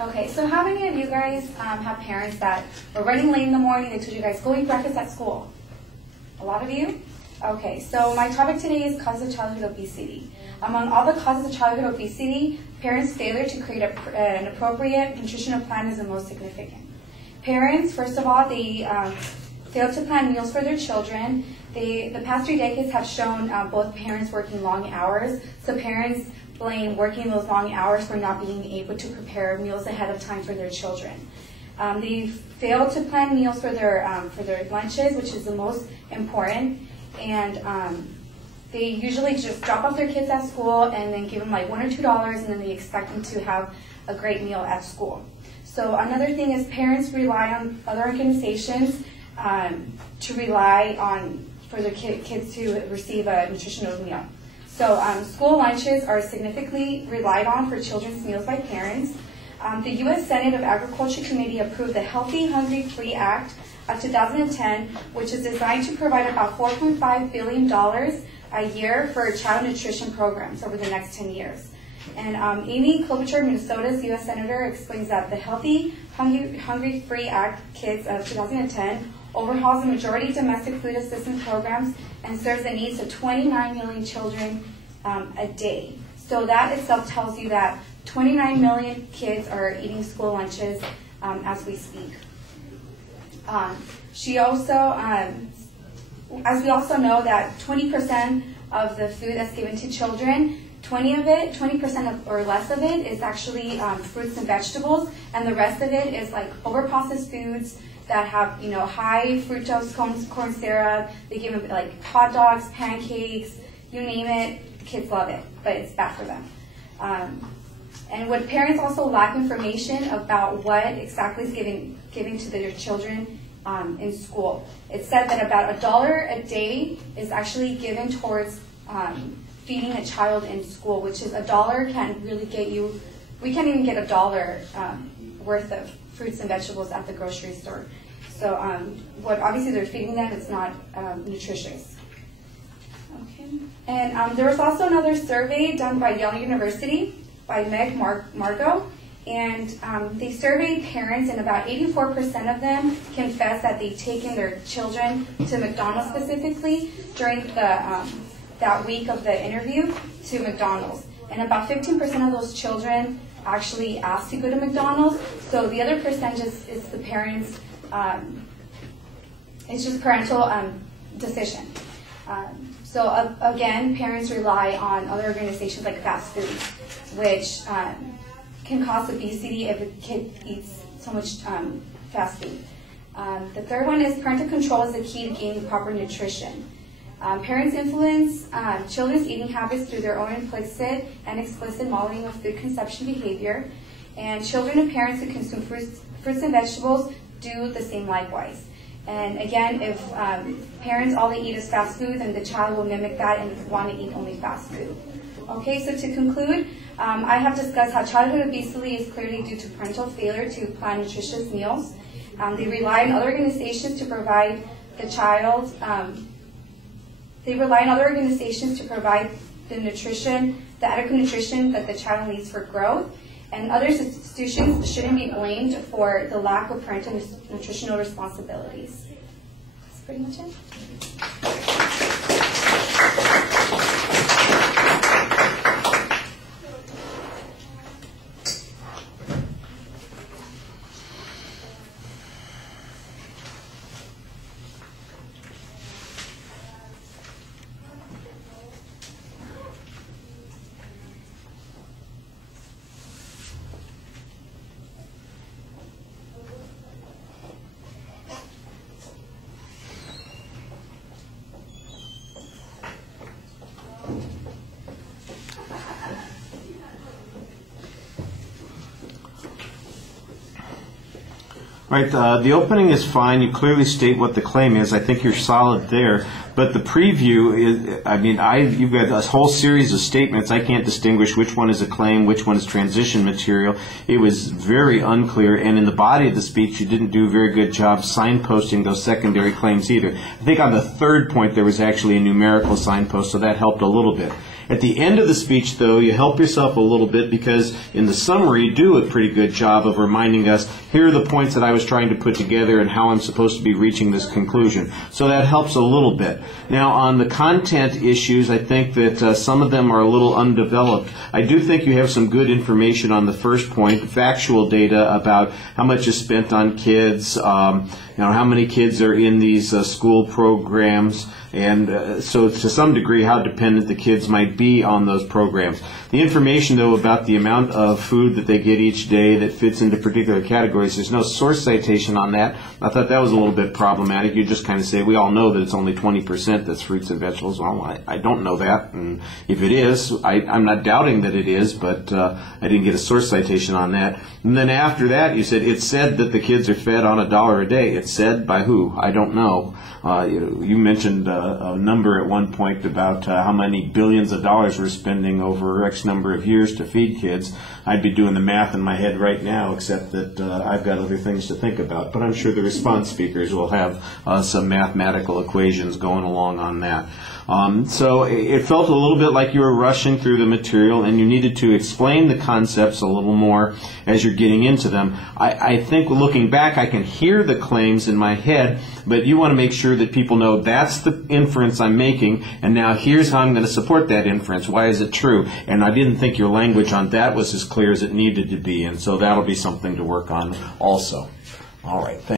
Okay, so how many of you guys have parents that were running late in the morning, they told you guys, go eat breakfast at school? A lot of you? Okay, so my topic today is causes of childhood obesity. Among all the causes of childhood obesity, parents' failure to create an appropriate nutritional plan is the most significant. Parents, first of all, they fail to plan meals for their children. The past 3 decades have shown both parents working long hours, so parents blame working those long hours for not being able to prepare meals ahead of time for their children. They fail to plan meals for their lunches, which is the most important, and they usually just drop off their kids at school and then give them like $1 or $2, and then they expect them to have a great meal at school. So another thing is parents rely on other organizations for their kids to receive a nutritional meal. So school lunches are significantly relied on for children's meals by parents. The U.S. Senate of Agriculture Committee approved the Healthy, Hungry, Free Act of 2010, which is designed to provide about $4.5 billion a year for child nutrition programs over the next 10 years. And Amy Klobuchar, Minnesota's U.S. Senator, explains that the Healthy, Hungry, Free Act Kids of 2010 overhauls the majority of domestic food assistance programs and serves the needs of 29 million children a day. So that itself tells you that 29 million kids are eating school lunches as we speak. She also, as we also know, that 20% of the food that's given to children, 20% or less of it is actually fruits and vegetables, and the rest of it is like overprocessed foods that have, high fructose corn syrup. They give them like hot dogs, pancakes, you name it. The kids love it, but it's bad for them. And when parents also lack information about what exactly is given to their children in school, it's said that about $1 a day is actually given towards feeding a child in school, which is $1 can really get you. We can't even get $1 worth of fruits and vegetables at the grocery store. So what obviously they're feeding them, it's not nutritious. Okay. And there was also another survey done by Yale University by Meg Margot, and they surveyed parents, and about 84% of them confessed that they'd taken their children to McDonald's specifically during that week of the interview to McDonald's. And about 15% of those children actually asked to go to McDonald's. So the other percentage is the parents, it's just parental decision. So again, parents rely on other organizations like fast food, which can cause obesity if a kid eats so much fast food. The third one is parental control is the key to gaining proper nutrition. Parents influence children's eating habits through their own implicit and explicit modeling of food consumption behavior, and children of parents who consume fruits and vegetables do the same likewise. And again, if parents all they eat is fast food, then the child will mimic that and want to eat only fast food. Okay, so to conclude, I have discussed how childhood obesity is clearly due to parental failure to plan nutritious meals. They rely on other organizations to provide the child. They rely on other organizations to provide the adequate nutrition that the child needs for growth. And other institutions shouldn't be blamed for the lack of parental nutritional responsibilities. That's pretty much it. Right, the opening is fine. You clearly state what the claim is. I think you're solid there. But the preview is, you've got a whole series of statements. I can't distinguish which one is a claim, which one is transition material. It was very unclear. And in the body of the speech, you didn't do a very good job signposting those secondary claims either. I think on the third point, there was actually a numerical signpost, so that helped a little bit. At the end of the speech, though, you help yourself a little bit because in the summary you do a pretty good job of reminding us, here are the points that I was trying to put together and how I'm supposed to be reaching this conclusion. So that helps a little bit. Now, on the content issues, I think that some of them are a little undeveloped. I do think you have some good information on the first point, factual data about how much is spent on kids, how many kids are in these school programs, and so to some degree how dependent the kids might be on those programs. The information, though, about the amount of food that they get each day that fits into particular categories, there's no source citation on that. I thought that was a little bit problematic. You just kind of say, we all know that it's only 20% that's fruits and vegetables. Well, I don't know that, and if it is, I'm not doubting that it is, but I didn't get a source citation on that. And then after that, you said, it's said that the kids are fed on $1 a day. It's said by who? I don't know. You mentioned a number at one point about how many billions of dollars we're spending over X number of years to feed kids. I'd be doing the math in my head right now, except that I've got other things to think about. But I'm sure the response speakers will have some mathematical equations going along on that. So it felt a little bit like you were rushing through the material and you needed to explain the concepts a little more as you're getting into them. I think looking back, I can hear the claims in my head, but you want to make sure that people know that's the inference I'm making, and now here's how I'm going to support that inference. Why is it true? And I didn't think your language on that was as clear as it needed to be, and so that'll be something to work on also. All right. Thanks.